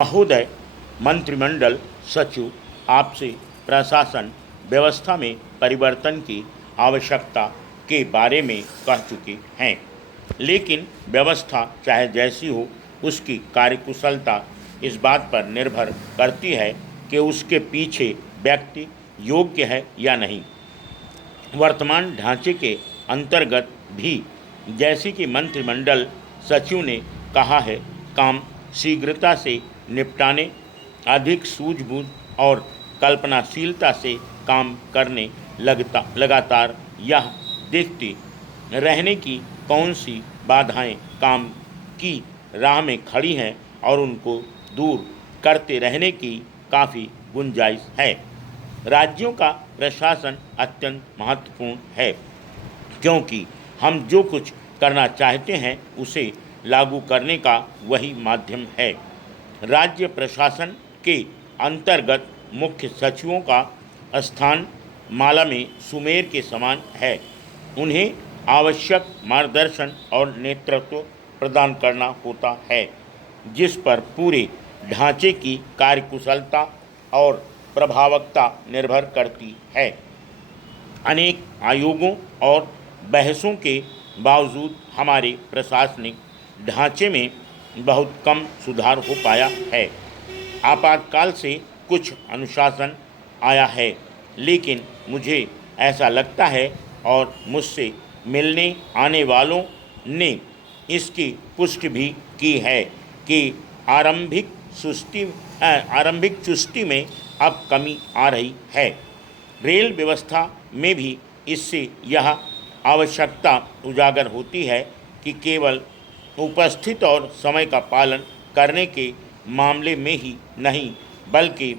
महोदय, मंत्रिमंडल सचिव आपसे प्रशासन व्यवस्था में परिवर्तन की आवश्यकता के बारे में कह चुके हैं, लेकिन व्यवस्था चाहे जैसी हो, उसकी कार्यकुशलता इस बात पर निर्भर करती है कि उसके पीछे व्यक्ति योग्य है या नहीं। वर्तमान ढांचे के अंतर्गत भी, जैसे कि मंत्रिमंडल सचिव ने कहा है, काम शीघ्रता से निपटाने, अधिक सूझबूझ और कल्पनाशीलता से काम करने लगातार यह देखते रहने की कौन सी बाधाएं काम की राह में खड़ी हैं और उनको दूर करते रहने की काफ़ी गुंजाइश है। राज्यों का प्रशासन अत्यंत महत्वपूर्ण है, क्योंकि हम जो कुछ करना चाहते हैं उसे लागू करने का वही माध्यम है। राज्य प्रशासन के अंतर्गत मुख्य सचिवों का स्थान माला में सुमेर के समान है। उन्हें आवश्यक मार्गदर्शन और नेतृत्व प्रदान करना होता है, जिस पर पूरे ढांचे की कार्यकुशलता और प्रभावकता निर्भर करती है। अनेक आयोगों और बहसों के बावजूद हमारे प्रशासनिक ढांचे में बहुत कम सुधार हो पाया है। आपातकाल से कुछ अनुशासन आया है, लेकिन मुझे ऐसा लगता है और मुझसे मिलने आने वालों ने इसकी पुष्टि भी की है कि आरंभिक चुस्ती में अब कमी आ रही है। रेल व्यवस्था में भी इससे यह आवश्यकता उजागर होती है कि केवल उपस्थित और समय का पालन करने के मामले में ही नहीं, बल्कि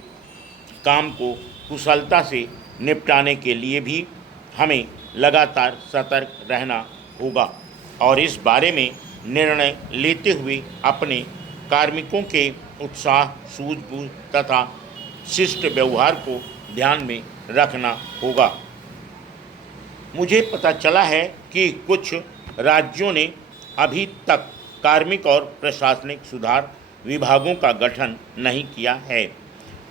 काम को कुशलता से निपटाने के लिए भी हमें लगातार सतर्क रहना होगा और इस बारे में निर्णय लेते हुए अपने कार्मिकों के उत्साह, सूझबूझ तथा शिष्ट व्यवहार को ध्यान में रखना होगा। मुझे पता चला है कि कुछ राज्यों ने अभी तक कार्मिक और प्रशासनिक सुधार विभागों का गठन नहीं किया है।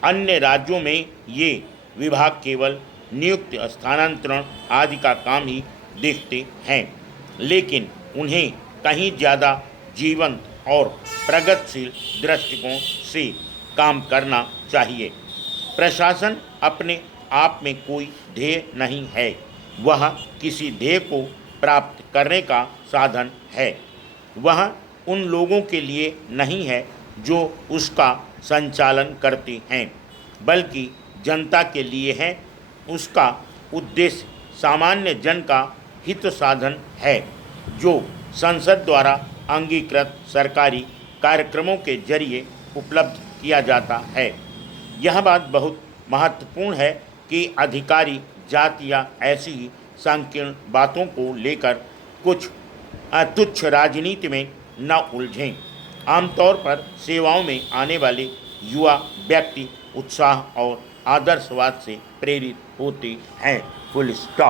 अन्य राज्यों में ये विभाग केवल नियुक्ति, स्थानांतरण आदि का काम ही देखते हैं, लेकिन उन्हें कहीं ज़्यादा जीवंत और प्रगतिशील दृष्टिकोण से काम करना चाहिए। प्रशासन अपने आप में कोई ध्येय नहीं है, वह किसी ध्येय को प्राप्त करने का साधन है। वह उन लोगों के लिए नहीं है जो उसका संचालन करते हैं, बल्कि जनता के लिए है। उसका उद्देश्य सामान्य जन का हित साधन है, जो संसद द्वारा अंगीकृत सरकारी कार्यक्रमों के जरिए उपलब्ध किया जाता है। यह बात बहुत महत्वपूर्ण है कि अधिकारी जाति या ऐसी ही संकीर्ण बातों को लेकर कुछ तुच्छ राजनीति में न उलझें। आमतौर पर सेवाओं में आने वाले युवा व्यक्ति उत्साह और आदर्शवाद से प्रेरित होते हैं। Full stop.